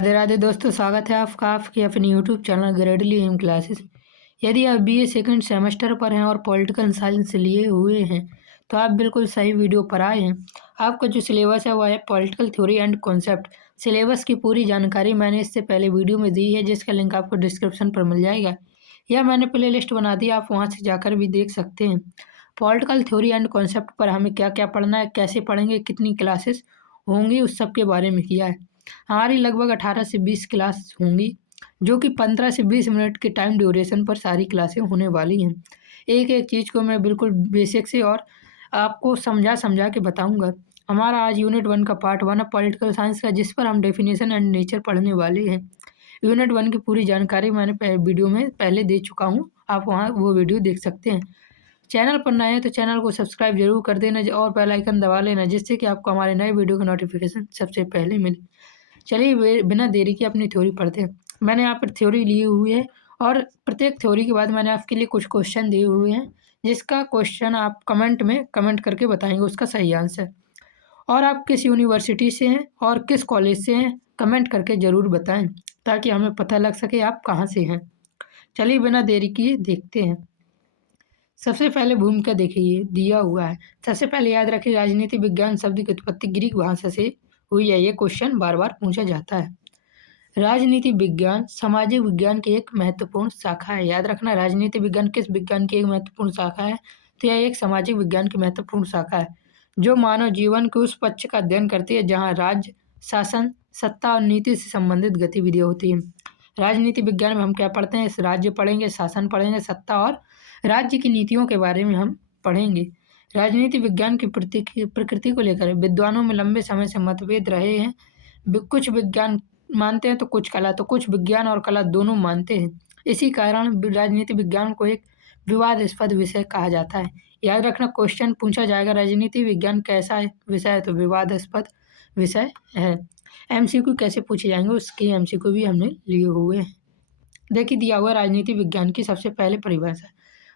राधे राधे दोस्तों, स्वागत है आपका आपके अपने यूट्यूब चैनल ग्रेडली एम क्लासेस। यदि आप बीए सेकंड सेमेस्टर पर हैं और पॉलिटिकल साइंस लिए हुए हैं तो आप बिल्कुल सही वीडियो पर आए हैं। आपका जो सिलेबस है वो है political theory and concept. Syllabus की पूरी जानकारी मैंने इससे पहले वीडियो में दी है, जिसका लिंक आपको डिस्क्रिप्शन पर मिल जाएगा, या मैंने प्ले लिस्ट बना दी, आप वहाँ से जाकर भी देख सकते हैं। पॉलिटिकल थ्योरी एंड कॉन्सेप्ट पर हमें क्या क्या पढ़ना है, कैसे पढ़ेंगे, कितनी क्लासेस होंगी, उस सब के बारे में किया है। हमारी लगभग 18 से 20 क्लास होंगी, जो कि 15 से 20 मिनट के टाइम ड्यूरेशन पर सारी क्लासें होने वाली हैं। एक एक चीज़ को मैं बिल्कुल बेसिक से और आपको समझा समझा के बताऊंगा। हमारा आज यूनिट 1 का पार्ट 1 है पॉलिटिकल साइंस का, जिस पर हम डेफिनेशन एंड नेचर पढ़ने वाले हैं। यूनिट 1 की पूरी जानकारी मैंने वीडियो में पहले दे चुका हूँ, आप वहाँ वो वीडियो देख सकते हैं। चैनल पर नए हैं तो चैनल को सब्सक्राइब जरूर कर देना और बेल आइकन दबा लेना, जिससे कि आपको हमारे नए वीडियो का नोटिफिकेशन सबसे पहले मिले। चलिए बिना देरी के अपनी थ्योरी पढ़ते हैं। मैंने यहाँ पर थ्योरी ली हुई है और प्रत्येक थ्योरी के बाद मैंने आपके लिए कुछ क्वेश्चन दिए हुए हैं, जिसका क्वेश्चन आप कमेंट में कमेंट करके बताएंगे उसका सही आंसर। और आप किस यूनिवर्सिटी से हैं और किस कॉलेज से हैं कमेंट करके ज़रूर बताएं, ताकि हमें पता लग सके आप कहाँ से हैं। चलिए बिना देरी किए देखते हैं। सबसे पहले भूमिका देखिए, दिया हुआ है। सबसे पहले याद रखिए, राजनीति विज्ञान शब्द की उत्पत्ति ग्रीक भाषा से हुई है। ये क्वेश्चन बार बार पूछा जाता है। राजनीति विज्ञान सामाजिक विज्ञान की एक महत्वपूर्ण शाखा है। याद रखना, राजनीति विज्ञान किस विज्ञान की एक महत्वपूर्ण शाखा है, तो यह एक सामाजिक विज्ञान की महत्वपूर्ण शाखा है, जो मानव जीवन के उस पक्ष का अध्ययन करती है जहाँ राज्य, शासन, सत्ता और नीति से संबंधित गतिविधियाँ होती हैं। राजनीति विज्ञान में हम क्या पढ़ते हैं, इस राज्य पढ़ेंगे, शासन पढ़ेंगे, सत्ता और राज्य की नीतियों के बारे में हम पढ़ेंगे। राजनीति विज्ञान की प्रकृति को लेकर विद्वानों में लंबे समय से मतभेद रहे हैं। कुछ विज्ञान मानते हैं तो कुछ कला, तो कुछ विज्ञान और कला दोनों मानते हैं। इसी कारण राजनीति विज्ञान को एक विवादास्पद विषय कहा जाता है। याद रखना, क्वेश्चन पूछा जाएगा राजनीति विज्ञान कैसा विषय है, तो विवादास्पद विषय है। एमसीक्यू कैसे पूछे जाएंगे, उसके एमसीक्यू भी हमने लिए हुए हैं। देखिए, दिया हुआ राजनीति विज्ञान की सबसे पहले परिभाषा।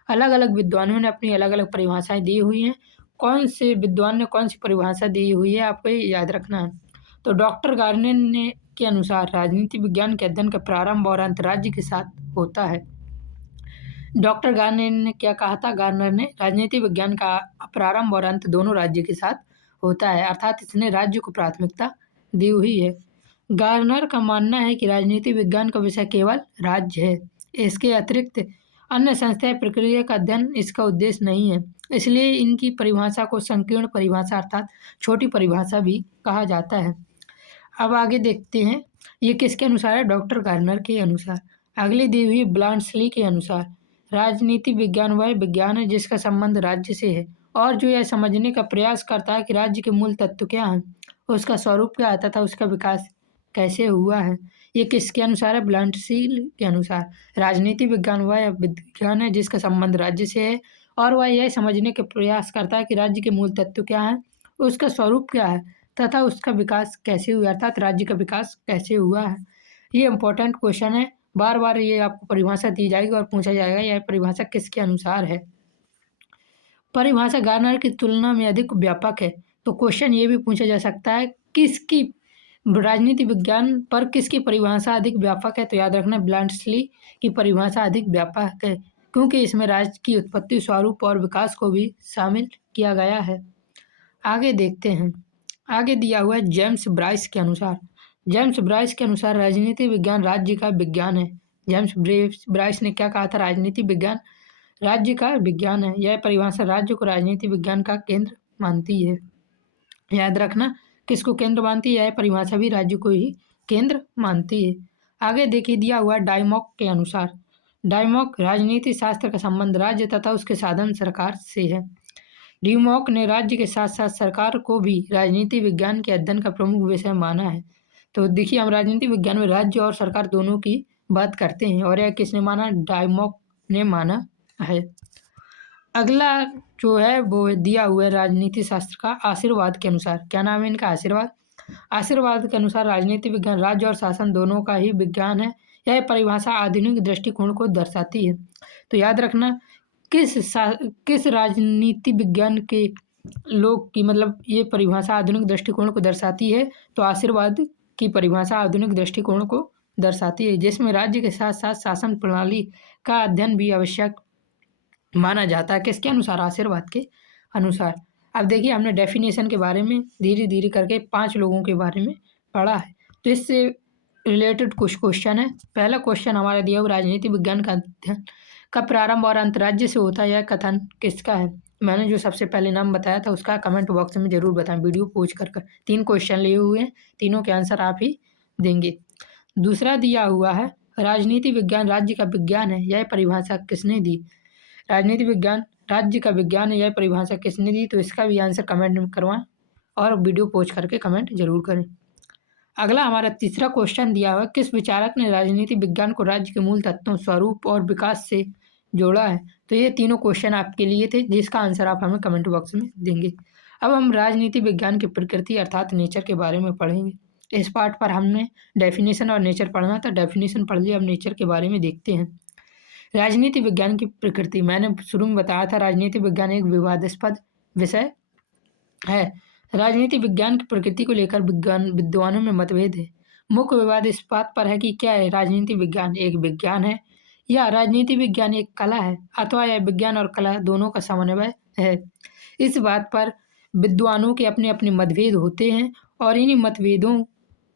अलग अलग विद्वानों ने अपनी अलग अलग परिभाषाएं दी हुई हैं। कौन से विद्वान ने कौन सी परिभाषा दी हुई है, आपको ये याद रखना है। तो डॉक्टर गार्नर ने के अनुसार राजनीति विज्ञान के अध्ययन का प्रारंभ और अंत राज्य के साथ होता है। डॉक्टर गार्नर ने क्या कहा था, गार्नर ने राजनीति विज्ञान का प्रारंभ और अंत दोनों राज्य के साथ होता है, अर्थात इसने राज्य को प्राथमिकता दी हुई है। गार्नर का मानना है कि राजनीति विज्ञान का विषय केवल राज्य है, इसके अतिरिक्त अन्य संस्थाएं प्रक्रिया का अध्ययन इसका उद्देश्य नहीं है। इसलिए इनकी परिभाषा को संकीर्ण परिभाषा अर्थात छोटी परिभाषा भी कहा जाता है। अब आगे देखते हैं, ये किसके अनुसार है, डॉक्टर गार्नर के अनुसार। अगली दी हुई ब्लांड्सली के अनुसार राजनीति विज्ञान वह विज्ञान है जिसका संबंध राज्य से है और जो यह समझने का प्रयास करता है कि राज्य के मूल तत्व क्या हैं, उसका स्वरूप क्या है तथा उसका विकास कैसे हुआ है। ये किसके अनुसार है, ब्लांड्सली के अनुसार। राजनीति विज्ञान वह विज्ञान है जिसका संबंध राज्य से है और वह यह समझने का प्रयास करता है कि राज्य के मूल तत्व क्या है, उसका स्वरूप क्या है तथा उसका विकास कैसे हुआ, अर्थात राज्य का विकास कैसे हुआ है। ये इंपॉर्टेंट क्वेश्चन है, बार बार ये आपको परिभाषा दी जाएगी और पूछा जाएगा यह परिभाषा किसके अनुसार है। परिभाषा गार्नर की तुलना में अधिक व्यापक है, तो क्वेश्चन ये भी पूछा जा सकता है किसकी राजनीति विज्ञान पर किसकी परिभाषा अधिक व्यापक है, तो याद रखना ब्लांड्सली की परिभाषा अधिक व्यापक है, क्योंकि इसमें राज्य की उत्पत्ति, स्वरूप और विकास को भी शामिल किया गया है। आगे देखते हैं, आगे दिया हुआ है जेम्स ब्राइस के अनुसार। जेम्स ब्राइस के अनुसार राजनीति विज्ञान राज्य का विज्ञान है। जेम्स ब्राइस ने क्या कहा था, राजनीति विज्ञान राज्य का विज्ञान है। यह परिभाषा राज्य को राजनीति विज्ञान का केंद्र मानती है। याद रखना, किसको केंद्र मानती है, यह परिभाषा भी राज्य को ही केंद्र मानती है। आगे देखिए, दिया हुआ डायमॉक के अनुसार। डायमॉक राजनीति शास्त्र का संबंध राज्य तथा उसके साधन सरकार से है। डीमॉक ने राज्य के साथ साथ सरकार को भी राजनीति विज्ञान के अध्ययन का प्रमुख विषय माना है। तो देखिए, हम राजनीति विज्ञान में राज्य और सरकार दोनों की बात करते हैं और यह किसने माना, डायमॉक ने माना है। अगला जो है वो दिया हुआ है राजनीति शास्त्र का आशीर्वाद के अनुसार। क्या नाम है इनका, आशीर्वाद। आशीर्वाद के अनुसार राजनीति विज्ञान राज्य और शासन दोनों का ही विज्ञान है। यह परिभाषा आधुनिक दृष्टिकोण को दर्शाती है। तो याद रखना, किस राजनीति विज्ञान के लोग की मतलब ये परिभाषा आधुनिक दृष्टिकोण को दर्शाती है, तो आशीर्वाद की परिभाषा आधुनिक दृष्टिकोण को दर्शाती है, जिसमें राज्य के साथ साथ शासन प्रणाली का अध्ययन भी आवश्यक माना जाता है। किसके अनुसार? आशीर्वाद के अनुसार। अब देखिए, हमने डेफिनेशन के बारे में धीरे धीरे करके 5 लोगों के बारे में पढ़ा है, तो इससे रिलेटेड कुछ क्वेश्चन है। पहला क्वेश्चन हमारा दिया हुआ, राजनीति विज्ञान का अध्ययन का प्रारंभ और अंत राज्य से होता है, यह कथन किसका है? मैंने जो सबसे पहले नाम बताया था उसका कमेंट बॉक्स में जरूर बताएं, वीडियो पोस्ट कर 3 क्वेश्चन लिए हुए हैं, तीनों के आंसर आप ही देंगे। दूसरा दिया हुआ है, राजनीति विज्ञान राज्य का विज्ञान है, यह परिभाषा किसने दी? राजनीति विज्ञान राज्य का विज्ञान है, यह परिभाषा किसने दी? तो इसका भी आंसर कमेंट में करवाएं और वीडियो पोस्ट करके कमेंट जरूर करें। अगला हमारा तीसरा क्वेश्चन दिया हुआ, किस विचारक ने राजनीति विज्ञान को राज्य के मूल तत्वों, स्वरूप और विकास से जोड़ा है? तो ये तीनों क्वेश्चन आपके लिए थे, जिसका आंसर आप हमें कमेंट बॉक्स में देंगे। अब हम राजनीति विज्ञान की प्रकृति अर्थात नेचर के बारे में पढ़ेंगे। इस पार्ट पर हमने डेफिनेशन और नेचर पढ़ना था, डेफिनेशन पढ़ लिया, अब नेचर के बारे में देखते हैं। राजनीति विज्ञान की प्रकृति, मैंने शुरू में बताया था राजनीति विज्ञान एक विवादास्पद विषय है। राजनीति विज्ञान की प्रकृति को लेकर विद्वानों में मतभेद है। मुख्य विवाद इस बात पर है कि क्या है राजनीति विज्ञान एक विज्ञान है या राजनीति विज्ञान एक कला है, अथवा यह विज्ञान और कला दोनों का समन्वय है। इस बात पर विद्वानों के अपने अपने मतभेद होते हैं और इन्हीं मतभेदों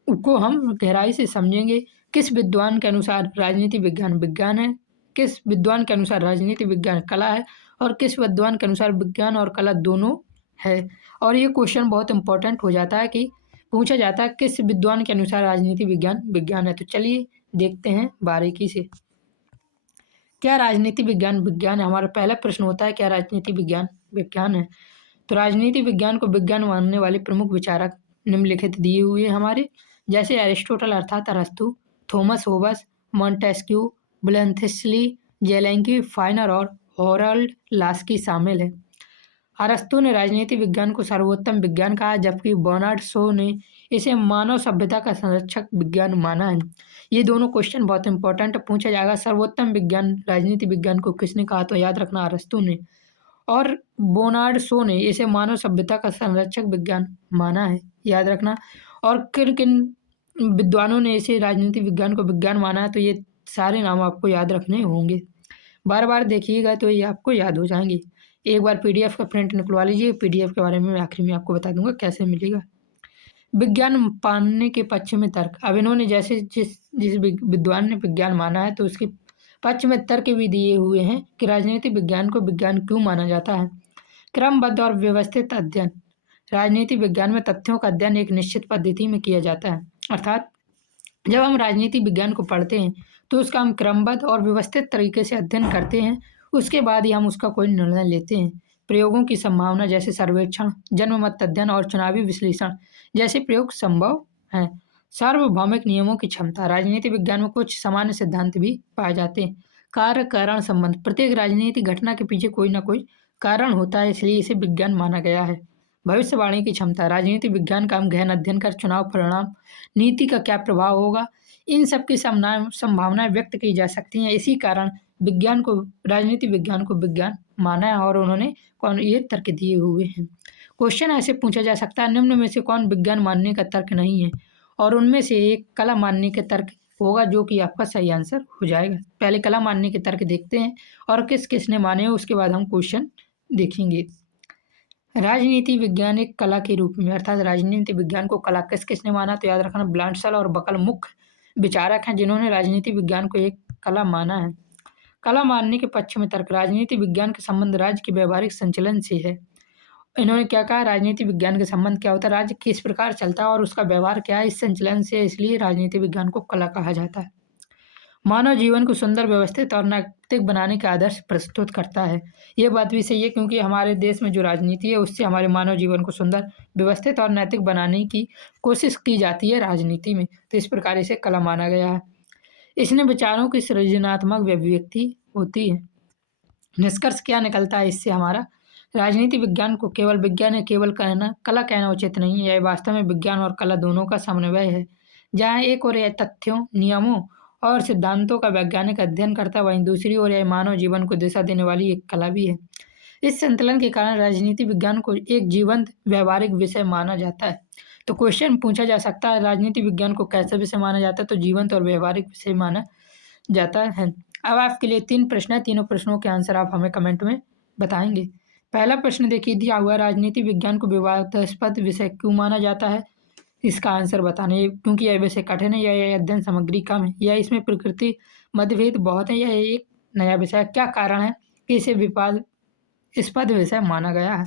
को हम गहराई से समझेंगे। किस विद्वान के अनुसार राजनीति विज्ञान विज्ञान है, किस विद्वान के अनुसार राजनीति विज्ञान कला है, और किस विद्वान के अनुसार विज्ञान और कला दोनों है। और ये क्वेश्चन बहुत इंपॉर्टेंट हो जाता है कि पूछा जाता है किस विद्वान के अनुसार राजनीति विज्ञान विज्ञान है। तो चलिए देखते हैं बारीकी से, क्या राजनीति विज्ञान विज्ञान है? हमारा पहला प्रश्न होता है, क्या राजनीति विज्ञान विज्ञान है? तो राजनीति विज्ञान को विज्ञान मानने वाले प्रमुख विचारक निम्नलिखित दिए हुए हैं हमारे, जैसे अरिस्टोटल अर्थात अरस्तु, थॉमस होबस, मॉन्टेस्क्यू, ब्लेंथिस्ली, जेलेंकी, फाइनर और हॉरल्ड लास्की शामिल है। अरस्तु ने राजनीति विज्ञान को सर्वोत्तम विज्ञान कहा, जबकि बर्नार्ड शो ने इसे मानव सभ्यता का संरक्षक विज्ञान माना है। ये दोनों क्वेश्चन बहुत इंपॉर्टेंट पूछा जाएगा। सर्वोत्तम विज्ञान राजनीति विज्ञान को किसने कहा? तो याद रखना अरस्तु ने, और बर्नार्ड शो ने इसे मानव सभ्यता का संरक्षक विज्ञान माना है, याद रखना। और किन किन विद्वानों ने इसे राजनीति विज्ञान को विज्ञान माना है, तो ये सारे नाम आपको याद रखने होंगे। बार बार देखिएगा तो ये आपको याद हो जाएंगे। एक बार पीडीएफ का प्रिंट निकलवा लीजिए, पीडीएफ के बारे में मैं आखिर में आपको बता दूंगा कैसे मिलेगा। विज्ञान पाने के पक्ष में तर्क, अब इन्होंने जैसे जिस विद्वान ने विज्ञान माना है तो उसके पक्ष में तर्क भी दिए हुए हैं कि राजनीति विज्ञान को विज्ञान क्यों माना जाता है। क्रमबद्ध और व्यवस्थित अध्ययन, राजनीति विज्ञान में तथ्यों का अध्ययन एक निश्चित पद्धति में किया जाता है, अर्थात जब हम राजनीति विज्ञान को पढ़ते हैं तो उसका हम क्रमबद्ध और व्यवस्थित तरीके से अध्ययन करते हैं, उसके बाद ही हम उसका कोई निर्णय लेते हैं। प्रयोगों की संभावना जैसे सर्वेक्षण, जनमत अध्ययन और चुनावी विश्लेषण जैसे प्रयोग संभव हैं। सार्वभौमिक नियमों की क्षमता, राजनीति विज्ञान में कुछ सामान्य सिद्धांत भी पाए जाते हैं। कार्य कारण संबंध, प्रत्येक राजनीतिक घटना के पीछे कोई ना कोई कारण होता है, इसलिए इसे विज्ञान माना गया है। भविष्यवाणी की क्षमता, राजनीति विज्ञान का हम गहन अध्ययन कर चुनाव परिणाम, नीति का क्या प्रभाव होगा, इन सब की संभावनाएं व्यक्त की जा सकती हैं। इसी कारण विज्ञान को राजनीति विज्ञान को विज्ञान माना है और उन्होंने कौन ये तर्क दिए हुए हैं। क्वेश्चन ऐसे पूछा जा सकता है, निम्न में से कौन विज्ञान मानने का तर्क नहीं है, और उनमें से एक कला मानने के तर्क होगा, जो कि आपका सही आंसर हो जाएगा। पहले कला मानने के तर्क देखते हैं और किस किसने माने हैं, उसके बाद हम क्वेश्चन देखेंगे। राजनीति विज्ञान एक कला के रूप में, अर्थात राजनीति विज्ञान को कला किस किसने माना? तो याद रखना ब्लांडसल और बकल मुख्य विचारक हैं जिन्होंने राजनीति विज्ञान को एक कला माना है। कला मानने के पक्ष में तर्क, राजनीति विज्ञान का संबंध राज्य के व्यवहारिक संचलन से है। इन्होंने क्या कहा? राजनीति विज्ञान का संबंध क्या होता है, राज्य किस प्रकार चलता है और उसका व्यवहार क्या है, इस संचलन से, इसलिए राजनीति विज्ञान को कला कहा जाता है। मानव जीवन को सुंदर, व्यवस्थित और नैतिक बनाने का आदर्श प्रस्तुत करता है। ये बात भी सही है, क्योंकि हमारे देश में जो राजनीति है उससे हमारे मानव जीवन को सुंदर, व्यवस्थित और नैतिक बनाने की कोशिश की जाती है राजनीति में, तो इस प्रकार इसे कला माना गया है। इसने विचारों की सृजनात्मक अभिव्यक्ति होती है। निष्कर्ष क्या निकलता है इससे हमारा? राजनीति विज्ञान को केवल विज्ञान या केवल कला कहना उचित नहीं है। यह वास्तव में विज्ञान और कला दोनों का समन्वय है, जहाँ एक और यह तथ्यों, नियमों और सिद्धांतों का वैज्ञानिक अध्ययन करता है, वहीं दूसरी ओर यह मानव जीवन को दिशा देने वाली एक कला भी है। इस संतुलन के कारण राजनीति विज्ञान को एक जीवंत व्यवहारिक विषय माना जाता है। तो क्वेश्चन पूछा जा सकता है राजनीति विज्ञान को कैसे विषय माना जाता है, तो जीवंत और व्यवहारिक विषय माना जाता है। अब आपके लिए 3 प्रश्न है, तीनों प्रश्नों के आंसर आप हमें कमेंट में बताएंगे। पहला प्रश्न देखिए दिया हुआ है, राजनीति विज्ञान को विवादास्पद विषय क्यों माना जाता है? इसका आंसर बताना है, क्योंकि यह विषय कठिन है या यह अध्ययन सामग्री कम है या इसमें प्रकृति मतभेद बहुत है या एक नया विषय है? क्या कारण है कि इसे विवादास्पद विषय माना गया है?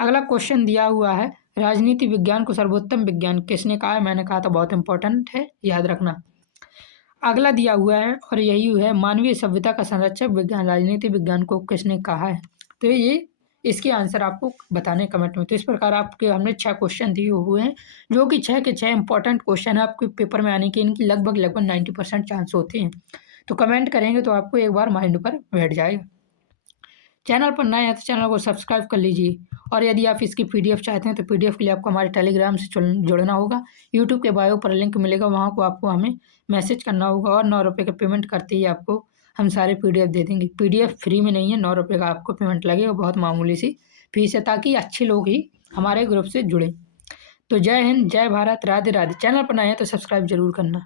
अगला क्वेश्चन दिया हुआ है, राजनीति विज्ञान को सर्वोत्तम विज्ञान किसने कहा है? मैंने कहा था बहुत इंपॉर्टेंट है, याद रखना। अगला दिया हुआ है और यही है, मानवीय सभ्यता का संरक्षक विज्ञान राजनीति विज्ञान को किसने कहा है? तो ये इसके आंसर आपको बताने कमेंट में। तो इस प्रकार आपके हमने 6 क्वेश्चन दिए हुए हैं, जो कि 6 के 6 इंपॉर्टेंट क्वेश्चन है आपके पेपर में आने के, इनकी लगभग 90% चांस होते हैं। तो कमेंट करेंगे तो आपको एक बार माइंड पर बैठ जाएगा। चैनल पर नए हैं तो चैनल को सब्सक्राइब कर लीजिए, और यदि आप इसकी पीडीएफ चाहते हैं तो पीडीएफ के लिए आपको हमारे टेलीग्राम से जुड़ना होगा। यूट्यूब के बायो पर लिंक मिलेगा, वहाँ को आपको हमें मैसेज करना होगा और 9 रुपये का पेमेंट करते ही आपको हम सारे पीडीएफ दे देंगे। पीडीएफ फ्री में नहीं है, 9 रुपये का आपको पेमेंट लगेगा, बहुत मामूली सी फीस है, ताकि अच्छे लोग ही हमारे ग्रुप से जुड़ें। तो जय हिंद, जय भारत, राधे राधे। चैनल पर नए हैं तो सब्सक्राइब जरूर करना।